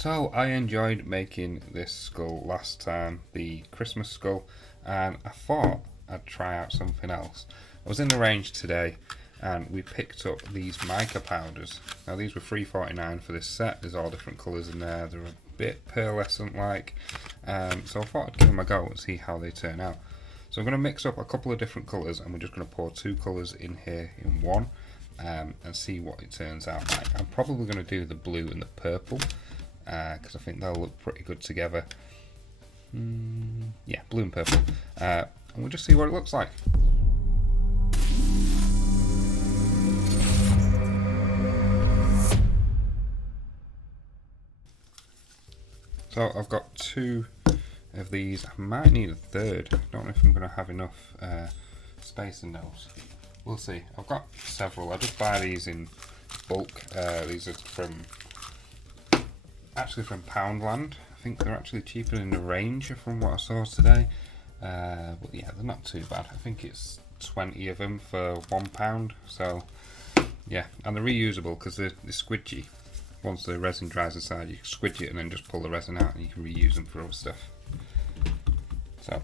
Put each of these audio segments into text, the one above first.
So I enjoyed making this skull last time, the Christmas skull, and I thought I'd try out something else. I was in the range today and we picked up these mica powders. Now these were $3.49 for this set. There's all different colours in there. They're a bit pearlescent like, so I thought I'd give them a go and see how they turn out. So I'm going to mix up a couple of different colours and we're just going to pour two colours in here in one and see what it turns out like. I'm probably going to do the blue and the purple because I think they'll look pretty good together. Yeah, blue and purple. And we'll just see what it looks like. So I've got two of these. I might need a third. I don't know if I'm going to have enough space in those. We'll see. I've got several. I just buy these in bulk. These are from Poundland. I think they're actually cheaper in the range from what I saw today. But yeah, they're not too bad. I think it's 20 of them for £1. So yeah, and they're reusable because they're squidgy. Once the resin dries inside, you can squidge it and then just pull the resin out and you can reuse them for other stuff. So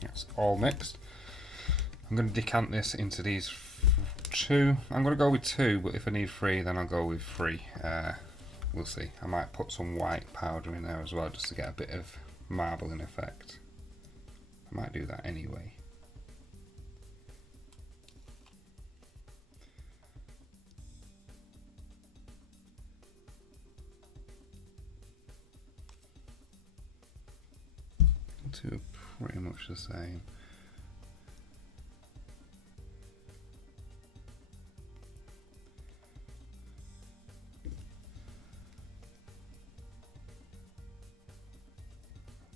that's all mixed. I'm going to decant this into these two. I'm going to go with two, but if I need three, then I'll go with three. We'll see. I might put some white powder in there as well, just to get a bit of marbling effect. I might do that anyway. Two are pretty much the same.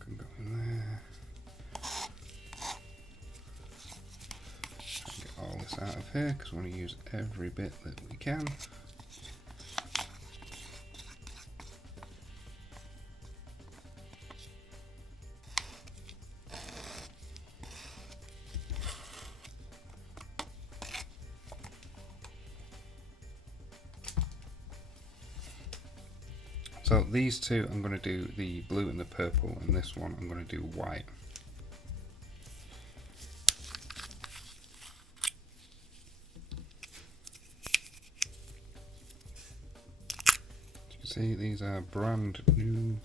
Can go in there. Get all this out of here because we want to use every bit that we can. So these two I'm going to do the blue and the purple, and this one I'm going to do white. As you can see, these are brand new.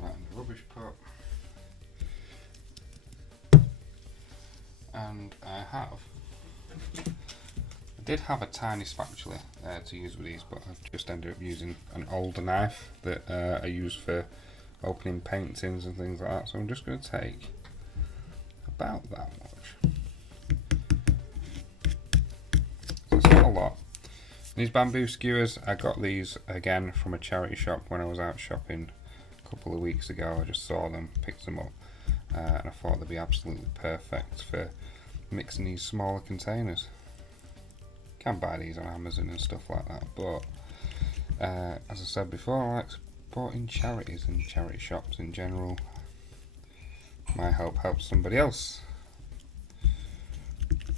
Right in the rubbish pot. And I did have a tiny spatula to use with these, but I've just ended up using an older knife that I use for opening paint tins and things like that. So I'm just going to take about that much. So it's not a lot. These bamboo skewers, I got these again from a charity shop when I was out shopping a couple of weeks ago. I just saw them, picked them up, and I thought they'd be absolutely perfect for mixing these smaller containers. Can buy these on Amazon and stuff like that, but as I said before, I like supporting charities and charity shops in general. My help helps somebody else.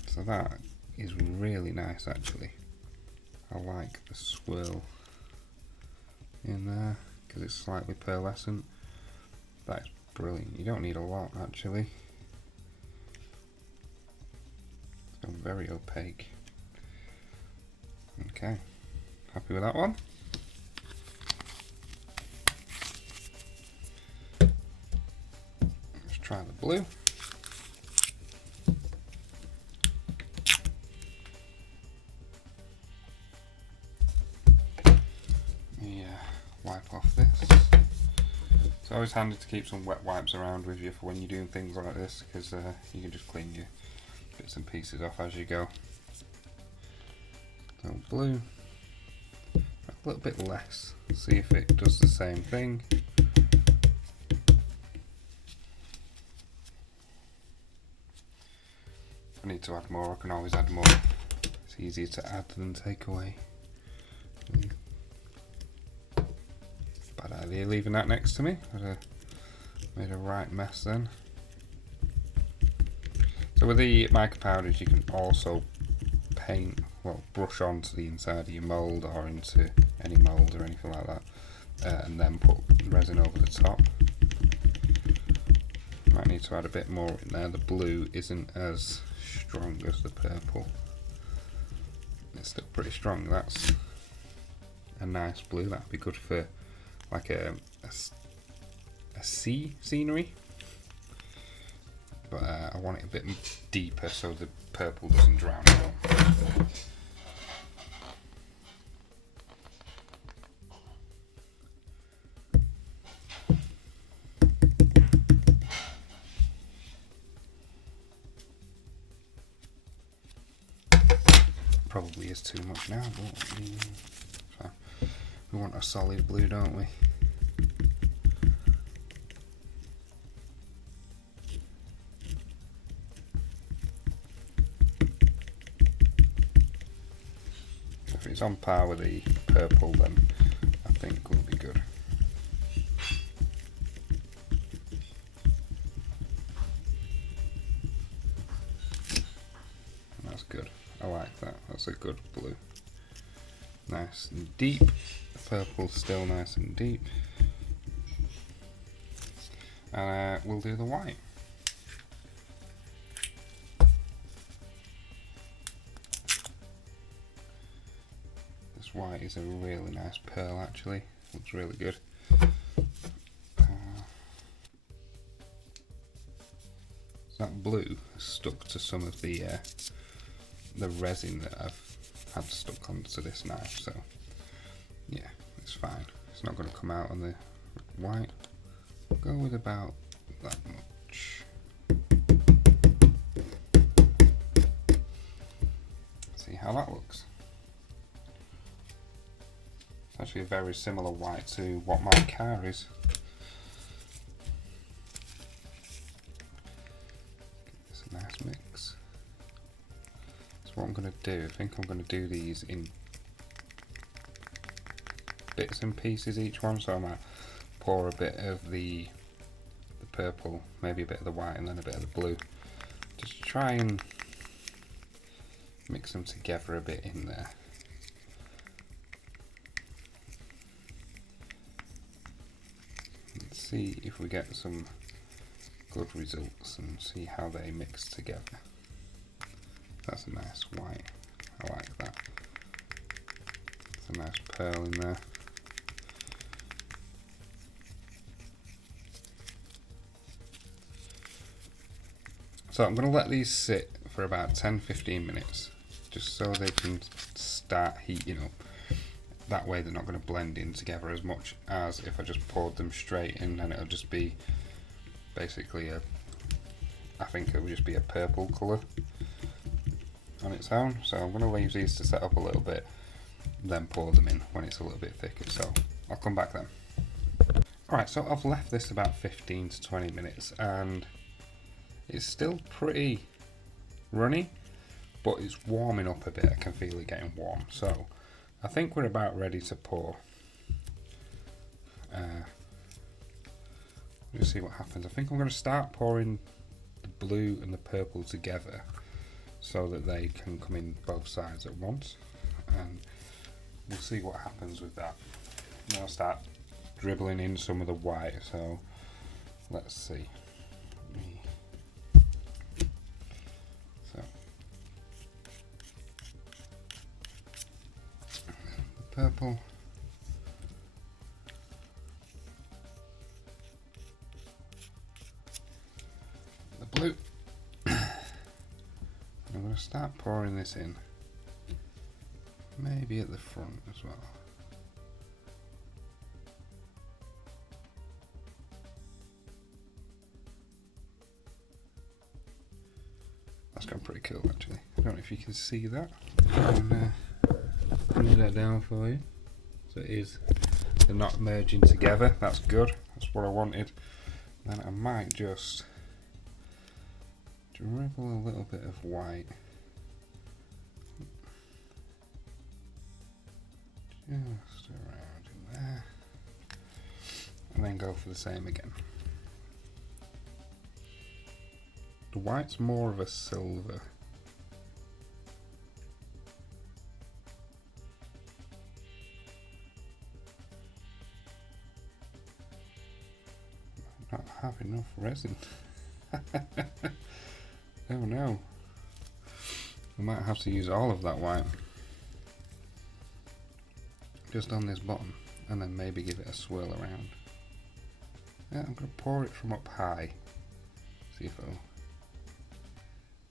So that is really nice actually. I like the swirl in there because it's slightly pearlescent. That's brilliant. You don't need a lot actually. It's very opaque. Okay, happy with that one. Let's try the blue. Yeah, wipe off this. It's always handy to keep some wet wipes around with you for when you're doing things like this, because you can just clean your bits and pieces off as you go. So blue, a little bit less, see if it does the same thing. If I need to add more, I can always add more. It's easier to add than take away. Bad idea leaving that next to me. Made a right mess then. So with the mica powders you can also paint well, brush onto the inside of your mould or into any mould or anything like that, and then put resin over the top. Might need to add a bit more in there. The blue isn't as strong as the purple. It's still pretty strong. That's a nice blue. That'd be good for like a sea scenery. But I want it a bit deeper so the purple doesn't drown it out. Probably is too much now, but we want a solid blue, don't we? If it's on par with the purple, then I think we'll be good. That's good. I like that. That's a good blue. Nice and deep. The purple's still nice and deep. And we'll do the white. This white is a really nice pearl actually. Looks really good. That blue has stuck to some of the resin that I've had stuck onto this knife, so yeah, it's fine. It's not going to come out on the white. I'll go with about that much. See how that looks. It's actually a very similar white to what my car is. It's a nice mix. What I'm going to do, I think I'm going to do these in bits and pieces each one, so I might pour a bit of the purple, maybe a bit of the white and then a bit of the blue, just to try and mix them together a bit in there. Let's see if we get some good results and see how they mix together. That's a nice white. I like that. It's a nice pearl in there. So I'm going to let these sit for about 10-15 minutes just so they can start heating up. That way they're not going to blend in together as much as if I just poured them straight in, and it'll just be basically I think it would just be a purple colour on its own. So I'm going to leave these to set up a little bit, then pour them in when it's a little bit thicker, so I'll come back then. Alright, so I've left this about 15 to 20 minutes and it's still pretty runny, but it's warming up a bit. I can feel it getting warm, so I think we're about ready to pour. Let's see what happens. I think I'm going to start pouring the blue and the purple together so that they can come in both sides at once, and we'll see what happens with that. And I'll start dribbling in some of the white, so let's see. So the purple, the blue. I'm going to start pouring this in, maybe at the front as well. That's gone pretty cool actually. I don't know if you can see that. I'm bring that down for you. So it is, they're not merging together. That's good. That's what I wanted. Then I might just dribble a little bit of white just around in there, and then go for the same again. The white's more of a silver, not have enough resin. Oh no. We might have to use all of that white. Just on this bottom, and then maybe give it a swirl around. Yeah, I'm going to pour it from up high. See if it'll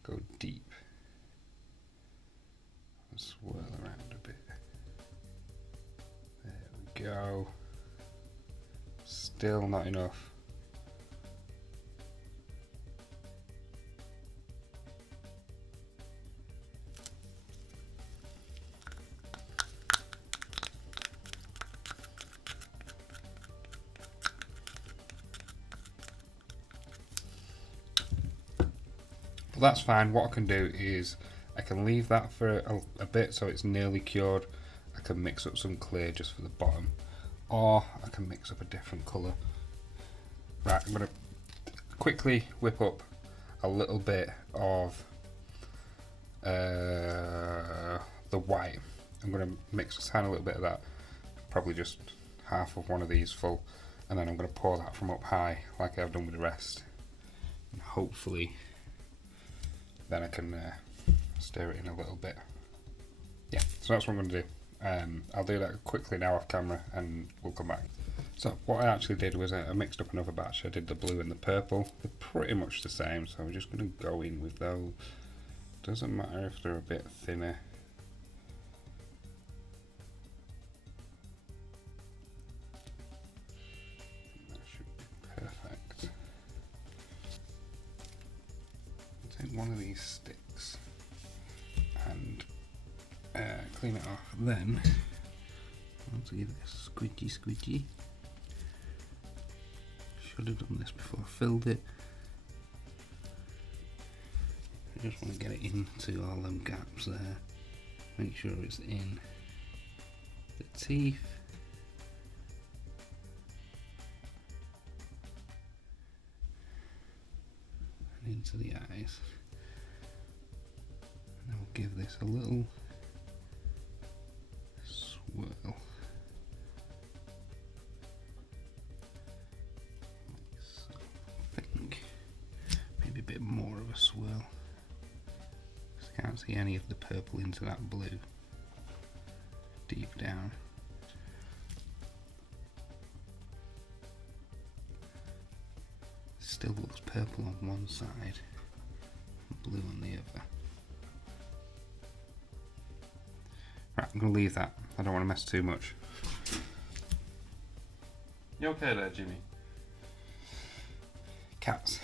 go deep. And swirl around a bit. There we go. Still not enough. But that's fine. What I can do is I can leave that for a bit so it's nearly cured. I can mix up some clear just for the bottom, or I can mix up a different colour. Right, I'm going to quickly whip up a little bit of the white. I'm going to mix a tiny little bit of that, probably just half of one of these full, and then I'm going to pour that from up high like I've done with the rest, and hopefully then I can stir it in a little bit. Yeah, so that's what I'm going to do. I'll do that quickly now off camera and we'll come back. So what I actually did was I mixed up another batch. I did the blue and the purple. They're pretty much the same, so we're just going to go in with those. Doesn't matter if they're a bit thinner. That should be perfect. I'll take one of these sticks and clean it off. Then I want to give it a squidgy. Should have done this before I filled it. I just want to get it into all them gaps there. Make sure it's in the teeth. And into the eyes. And I'll give this a little swirl. So I think maybe a bit more of a swirl. I can't see any of the purple into that blue deep down. Still looks purple on one side and blue on the other. Right, I'm going to leave that. I don't want to mess too much. You okay there, Jimmy? Cats.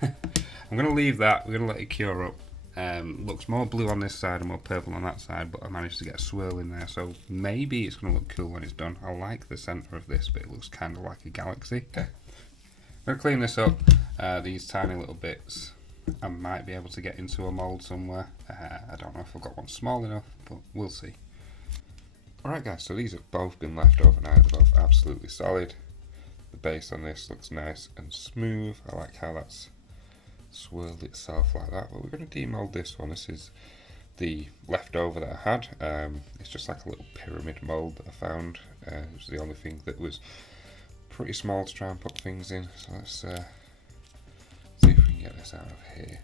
I'm going to leave that. We're going to let it cure up. Looks more blue on this side and more purple on that side, but I managed to get a swirl in there, so maybe it's going to look cool when it's done. I like the centre of this, but it looks kind of like a galaxy. Okay. I'm going to clean this up. These tiny little bits I might be able to get into a mould somewhere. I don't know if I've got one small enough, but we'll see. Alright guys, so these have both been left overnight. They're both absolutely solid. The base on this looks nice and smooth. I like how that's swirled itself like that. But we're going to demould this one. This is the leftover that I had. It's just like a little pyramid mould that I found. It was the only thing that was pretty small to try and put things in. So let's see if we can get this out of here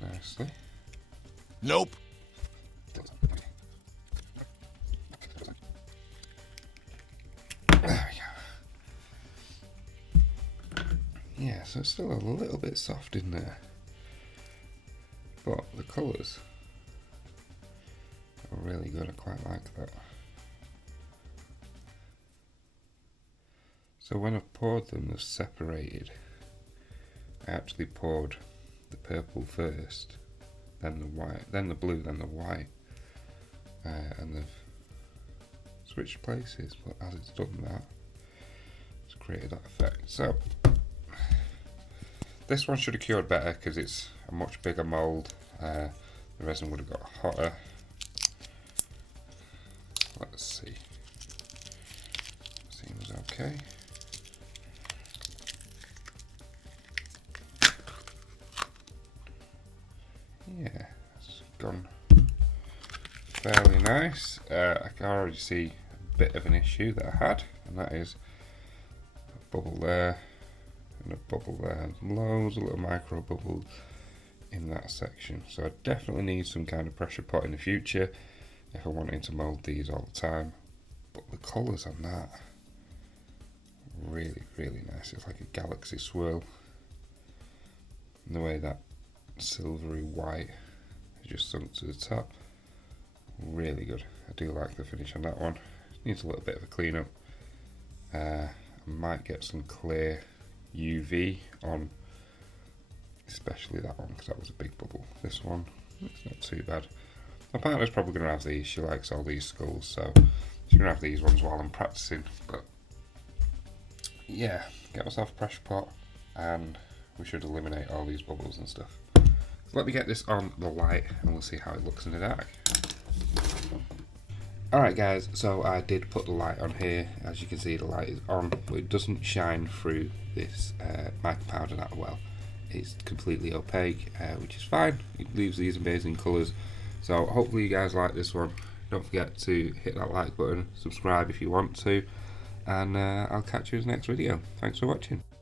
nicely. Nope. There we go. Yeah, so it's still a little bit soft in there, but the colours are really good. I quite like that. So when I've poured them, they've separated. I actually poured the purple first, then the white, then the blue, then the white, and they've switched places, but as it's done that, it's created that effect. So this one should have cured better because it's a much bigger mould. The resin would have got hotter. Let's see. Seems okay. Yeah, it's gone fairly nice. I can already see a bit of an issue that I had, and that is a bubble there, and a bubble there. Loads of little micro bubbles in that section. So I definitely need some kind of pressure pot in the future if I wanted to mould these all the time. But the colours on that, really, really nice. It's like a galaxy swirl. And the way that silvery white has just sunk to the top, really good. I do like the finish on that one. Needs a little bit of a clean up. I might get some clear UV on, especially that one, because that was a big bubble. This one, it's not too bad. My partner's probably going to have these. She likes all these skulls, so she's going to have these ones while I'm practicing. But yeah, get myself a pressure pot and we should eliminate all these bubbles and stuff. So let me get this on the light and we'll see how it looks in the dark. Alright guys, so I did put the light on here. As you can see, the light is on, but it doesn't shine through this mica powder that well. It's completely opaque, which is fine. It leaves these amazing colours. So hopefully you guys like this one. Don't forget to hit that like button, subscribe if you want to, and I'll catch you in the next video. Thanks for watching.